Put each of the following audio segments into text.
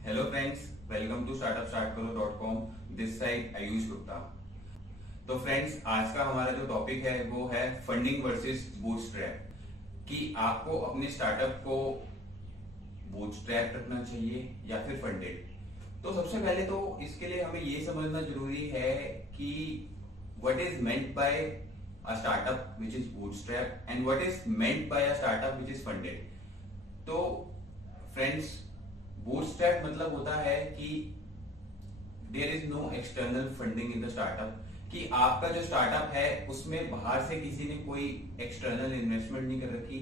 Hello friends, welcome to startupstartkaro.com। This side Ayush Gupta. तो friends, आज का हमारा जो टॉपिक है वो है फंडिंग वर्सेस बूटस्ट्रैप, कि आपको अपने स्टार्टअप को बूटस्ट्रैप रखना चाहिए या फिर फंडेड। तो सबसे पहले तो इसके लिए हमें ये समझना जरूरी है कि what is meant by a startup which is bootstrap and what is meant by a startup which is funded. तो फ्रेंड्स, बूटस्ट्रैप मतलब होता है कि there is no external funding in the startup, कि आपका जो स्टार्टअप है उसमें बाहर से किसी ने कोई एक्सटर्नल इन्वेस्टमेंट नहीं कर रखी,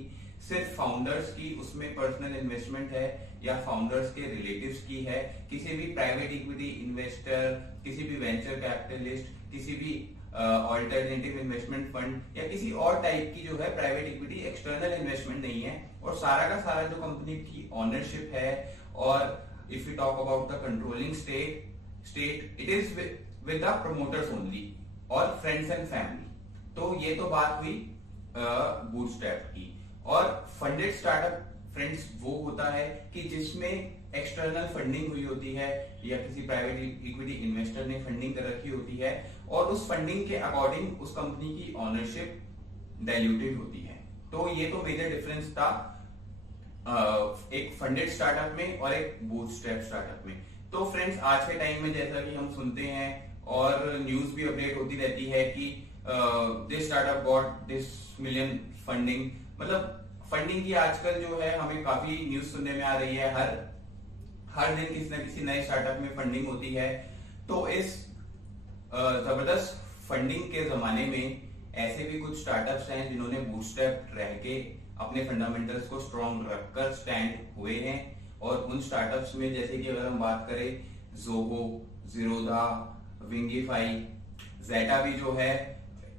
सिर्फ फाउंडर्स की उसमें पर्सनल इन्वेस्टमेंट है या फाउंडर्स के रिलेटिव्स की है, किसी भी प्राइवेट इक्विटी इन्वेस्टर, किसी भी वेंचर कैपिटलिस्ट, किसी भी ऑल्टरनेटिव इन्वेस्टमेंट फंड या किसी और टाइप की जो है प्राइवेट इक्विटी एक्सटर्नल इन्वेस्टमेंट नहीं है। और सारा का सारा जो कंपनी की ओनरशिप है, और if you talk about the controlling state it is with the promoters only और फ्रेंड्स एंड फैमिली। तो ये तो बात हुई बूटस्ट्रैप की। और फंडेड स्टार्टअप फ्रेंड्स वो होता है कि जिसमें एक्सटर्नल फंडिंग हुई होती है या किसी प्राइवेट इक्विटी इन्वेस्टर ने फंडिंग कर रखी होती है और उस फंडिंग के अकॉर्डिंग उस कंपनी की ओनरशिप डाइल्यूटेड होती है। तो ये तो मेजर डिफरेंस था एक फंडेड स्टार्टअप में और एक बूटस्ट्रैप स्टार्टअप में। तो फ्रेंड्स, आज के टाइम में जैसा कि हम सुनते हैं और न्यूज भी अपडेट होती रहती है कि this startup got this million funding, मतलब फंडिंग की आजकल जो है हमें काफी न्यूज सुनने में आ रही है। हर दिन किसी न किसी नए स्टार्टअप में फंडिंग होती है। तो इस जबरदस्त फंडिंग के जमाने में ऐसे भी कुछ स्टार्टअप्स हैं जिन्होंने बूटस्ट्रैप रह के अपने फंडामेंटल्स को स्ट्रॉन्ग रखकर स्टैंड हुए हैं। और उन स्टार्टअप्स में जैसे कि अगर हम बात करें ज़ोहो, ज़ीरोधा, विंगीफाई, ज़ेटा भी जो है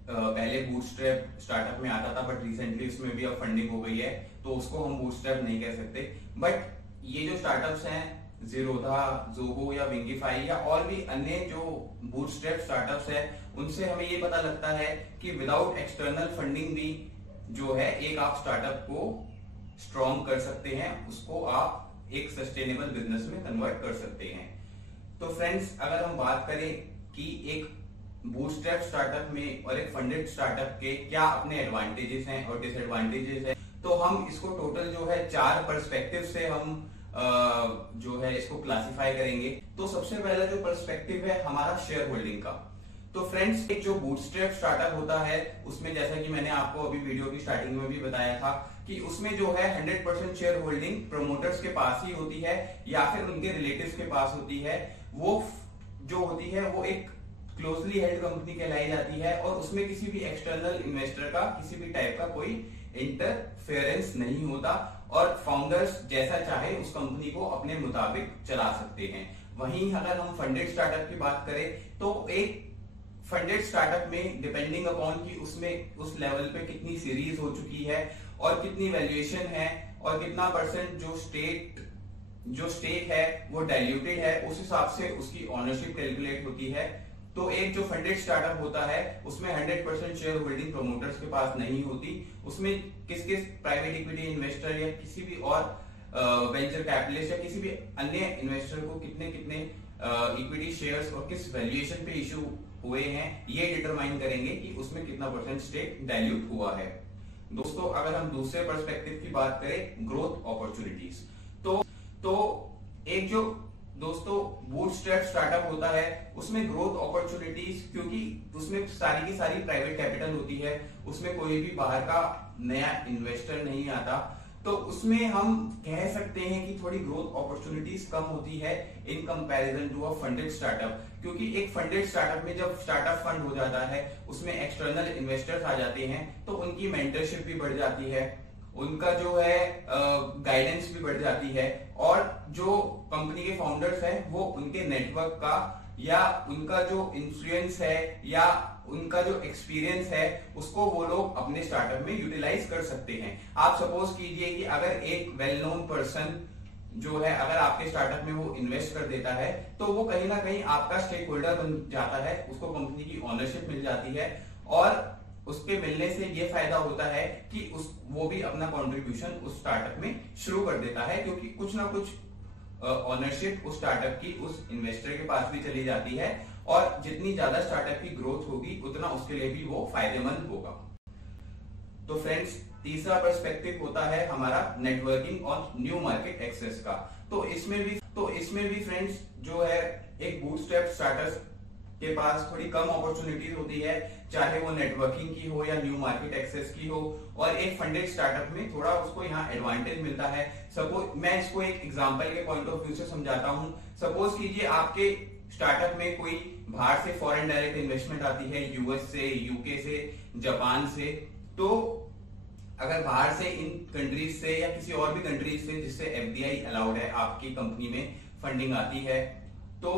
पहले बूटस्ट्रैप स्टार्टअप में आता था, बट रिसेंटली उसमें भी अब फंडिंग हो गई है, तो उसको हम बूटस्ट्रैप नहीं कह सकते। बट ये जो स्टार्टअप्स हैं ज़ीरोधा, ज़ोहो या विंगीफाई या और भी अन्य जो बूटस्ट्रैप स्टार्टअप्स है, उनसे हमें ये पता लगता है कि विदाउट एक्सटर्नल फंडिंग भी जो है एक आप स्टार्टअप को स्ट्रॉन्ग कर सकते हैं, उसको आप एक सस्टेनेबल बिजनेस में कन्वर्ट कर सकते हैं। तो फ्रेंड्स, अगर हम बात करें कि एक बूटस्ट्रैप स्टार्टअप में और एक फंडेड स्टार्टअप के क्या अपने एडवांटेजेस हैं और डिसएडवांटेजेस हैं, तो हम इसको टोटल जो है 4 पर्सपेक्टिव से हम जो है इसको क्लासिफाई करेंगे। तो सबसे पहला जो पर्सपेक्टिव है हमारा शेयर होल्डिंग का। तो फ्रेंड्स, एक जो बूटस्ट्रैप स्टार्टअप होता है उसमें जैसा कि मैंने आपको अभी वीडियो की स्टार्टिंग में भी बताया था कि उसमें जो है 100% शेयर होल्डिंग प्रोमोटर्स के पास ही होती है या फिर उनके रिलेटिव्स के पास होती है। वो जो होती है वो एक क्लोजली हेल्ड कंपनी कहलाई जाती है और उसमें किसी भी एक्सटर्नल इन्वेस्टर का किसी भी टाइप का कोई इंटरफेरेंस नहीं होता और फाउंडर्स जैसा चाहे उस कंपनी को अपने मुताबिक चला सकते हैं। वहीं अगर हम फंडेड स्टार्टअप की बात करें तो एक फंडेड स्टार्टअप में डिपेंडिंग अपॉन कि उसमें उस लेवल पे कितनी सीरीज हो चुकी है और कितनी वैल्यूएशन है और कितना परसेंट जो स्टेक है वो डाइल्यूटेड है, उस हिसाब से उसकी ओनरशिप कैलकुलेट होती है। तो एक जो फंडेड स्टार्टअप होता है उसमें 100% शेयर होल्डिंग प्रोमोटर्स के पास नहीं होती। उसमें किस प्राइवेट इक्विटी इन्वेस्टर या किसी भी और वेंचर कैपिटलिस्ट या किसी भी अन्य इन्वेस्टर को कितने इक्विटी शेयर्स और किस वैल्यूएशन पे इशू हुए हैं, ये डिटरमाइन करेंगे कि उसमें कितना परसेंट स्टेक डाइल्यूट हुआ है। दोस्तों, अगर हम दूसरे पर्सपेक्टिव की बात करें, ग्रोथ अपॉर्चुनिटीज, तो एक जो दोस्तों बूटस्ट्रैप स्टार्टअप होता है उसमें ग्रोथ अपॉर्चुनिटीज, क्योंकि उसमें सारी की सारी प्राइवेट कैपिटल होती है, उसमें कोई भी बाहर का नया इन्वेस्टर नहीं आता, तो उसमें हम कह सकते हैं कि थोड़ी ग्रोथ अपॉर्चुनिटीज कम होती है in comparison to a funded startup. क्योंकि एक फंडेड स्टार्टअप में जब स्टार्टअप फंड हो जाता है उसमें एक्सटर्नल इन्वेस्टर्स आ जाते हैं, तो उनकी मेंटरशिप भी बढ़ जाती है, उनका जो है गाइडेंस भी बढ़ जाती है और जो कंपनी के फाउंडर्स हैं वो उनके नेटवर्क का या उनका जो इन्फ्लुएंस है या उनका जो एक्सपीरियंस है उसको वो लोग अपने स्टार्टअप में यूटिलाइज कर सकते हैं। आप सपोज कीजिए कि अगर एक वेल नोन पर्सन जो है अगर आपके स्टार्टअप में वो इन्वेस्ट कर देता है तो वो कहीं ना कहीं आपका स्टेक होल्डर बन जाता है, उसको कंपनी की ओनरशिप मिल जाती है और उसके मिलने से ये फायदा होता है कि वो भी अपना कंट्रीब्यूशन उस स्टार्टअप में शुरू कर देता है, क्योंकि कुछ ना कुछ ऑनरशिप उस स्टार्टअप की उस इन्वेस्टर के पास भी चली जाती है, और जितनी ज्यादा स्टार्टअप की ग्रोथ होगी उतना उसके लिए भी वो फायदेमंद होगा। तो फ्रेंड्स, तीसरा पर्सपेक्टिव होता है हमारा नेटवर्किंग और न्यू मार्केट एक्सेस का। तो इसमें भी फ्रेंड्स जो है, एक बूटस्ट्रैप स्टार्टअप के पास थोड़ी कम अपॉर्चुनिटीज होती है, चाहे वो नेटवर्किंग की हो या न्यू मार्केट एक्सेस की हो, और एक फंडेड स्टार्टअप में थोड़ा उसको यहाँ एडवांटेज मिलता है। सपोज मैं इसको एक एग्जांपल के पॉइंट ऑफ व्यू से समझाता हूँ। सपोज कीजिए आपके स्टार्टअप में कोई बाहर से फॉरेन डायरेक्ट इन्वेस्टमेंट आती है, यूएस से, यूके से, जापान से। तो अगर बाहर से इन कंट्रीज से या किसी और भी कंट्रीज से जिससे एफडीआई अलाउड है आपकी कंपनी में फंडिंग आती है, तो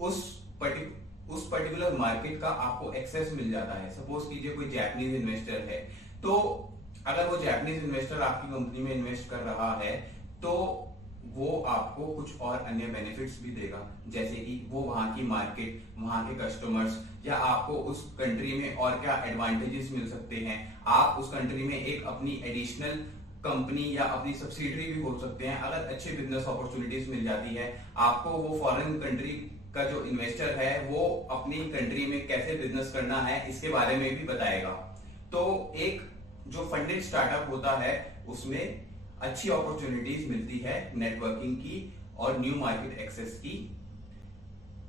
उस पर्टिकुलर मार्केट का आपको एक्सेस मिल जाता है। सपोज कीजिए कोई जापानीज इन्वेस्टर है, तो अगर वो जापानीज इन्वेस्टर आपकी कंपनी में इन्वेस्ट कर रहा है तो वो आपको कुछ और अन्य बेनिफिट्स भी देगा, जैसे कि वो वहां की मार्केट, वहां के कस्टमर्स, या आपको उस कंट्री में और क्या एडवांटेजेस मिल सकते हैं। आप उस कंट्री में एक अपनी एडिशनल कंपनी या अपनी सब्सिडरी भी खोल सकते हैं। अगर अच्छी बिजनेस अपॉर्चुनिटीज मिल जाती है आपको, वो फॉरेन कंट्री का जो इन्वेस्टर है वो अपनी कंट्री में कैसे बिजनेस करना है इसके बारे में भी बताएगा। तो एक जो फंडेड स्टार्टअप होता है उसमें अच्छी अपॉर्चुनिटीज मिलती है नेटवर्किंग की और न्यू मार्केट एक्सेस की।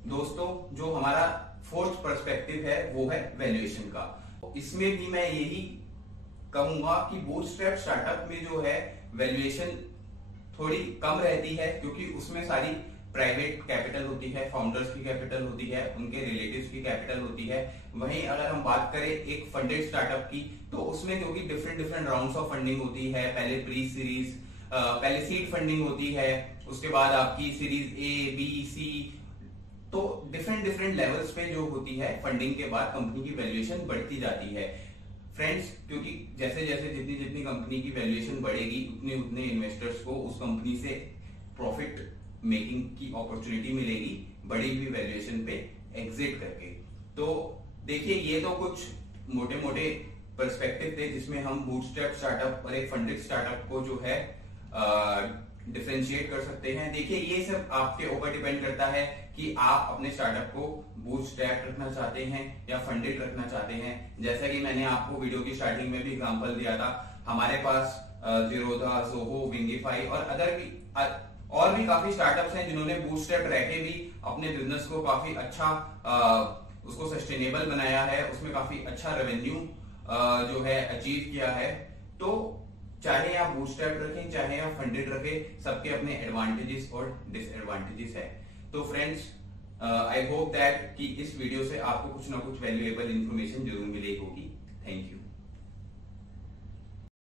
दोस्तों, जो हमारा फोर्थ पर्सपेक्टिव है वो है वैल्यूएशन का। इसमें भी मैं यही कहूंगा कि बूटस्ट्रैप स्टार्टअप में जो है वैल्यूएशन थोड़ी कम रहती है, क्योंकि उसमें सारी प्राइवेट कैपिटल होती है, फाउंडर्स की कैपिटल होती है, उनके रिलेटिव्स की कैपिटल होती है। वहीं अगर हम बात करें एक फंडेड स्टार्टअप की, तो उसमें क्योंकि डिफरेंट राउंड्स ऑफ फंडिंग होती है, पहले प्री सीरीज, पहले सीड फंडिंग होती है, उसके बाद आपकी सीरीज ए, बी, सी, तो डिफरेंट लेवल्स पे जो होती है फंडिंग के बाद कंपनी की वैल्यूएशन बढ़ती जाती है फ्रेंड्स। क्योंकि जैसे जैसे जितनी कंपनी की वैल्यूएशन बढ़ेगी उतने इन्वेस्टर्स को उस कंपनी से प्रॉफिट मेकिंग की अपॉर्चुनिटी मिलेगी बड़ी हुई वैल्यूएशन पे एग्जिट करके। तो देखिए, ये तो कुछ मोटे पर्सपेक्टिव थे जिसमें हम बूटस्ट्रैप स्टार्टअप और एक फंडेड स्टार्टअप को जो है डिफरेंशिएट कर सकते हैं। देखिए, ये सब आपके ऊपर डिपेंड करता है कि आप अपने स्टार्टअप को बूटस्ट्रैप रखना चाहते हैं या फंडेड रखना चाहते हैं। जैसा कि मैंने आपको वीडियो की स्टार्टिंग में भी एग्जांपल दिया था, हमारे पास जीरोधा, जोहो, विंगीफाई और भी काफी स्टार्टअप्स हैं जिन्होंने बूटस्ट्रैप रह के भी अपने बिजनेस को काफी अच्छा उसको सस्टेनेबल बनाया है, उसमें काफी अच्छा रेवेन्यू जो है अचीव किया है। तो चाहे आप बूटस्ट्रैप रखें चाहे आप फंडेड रखें, सबके अपने एडवांटेजेस और डिसएडवांटेजेस है। तो फ्रेंड्स, आई होप दैट कि इस वीडियो से आपको कुछ ना कुछ वैल्यूएबल इंफॉर्मेशन जरूर मिली होगी। Thank you.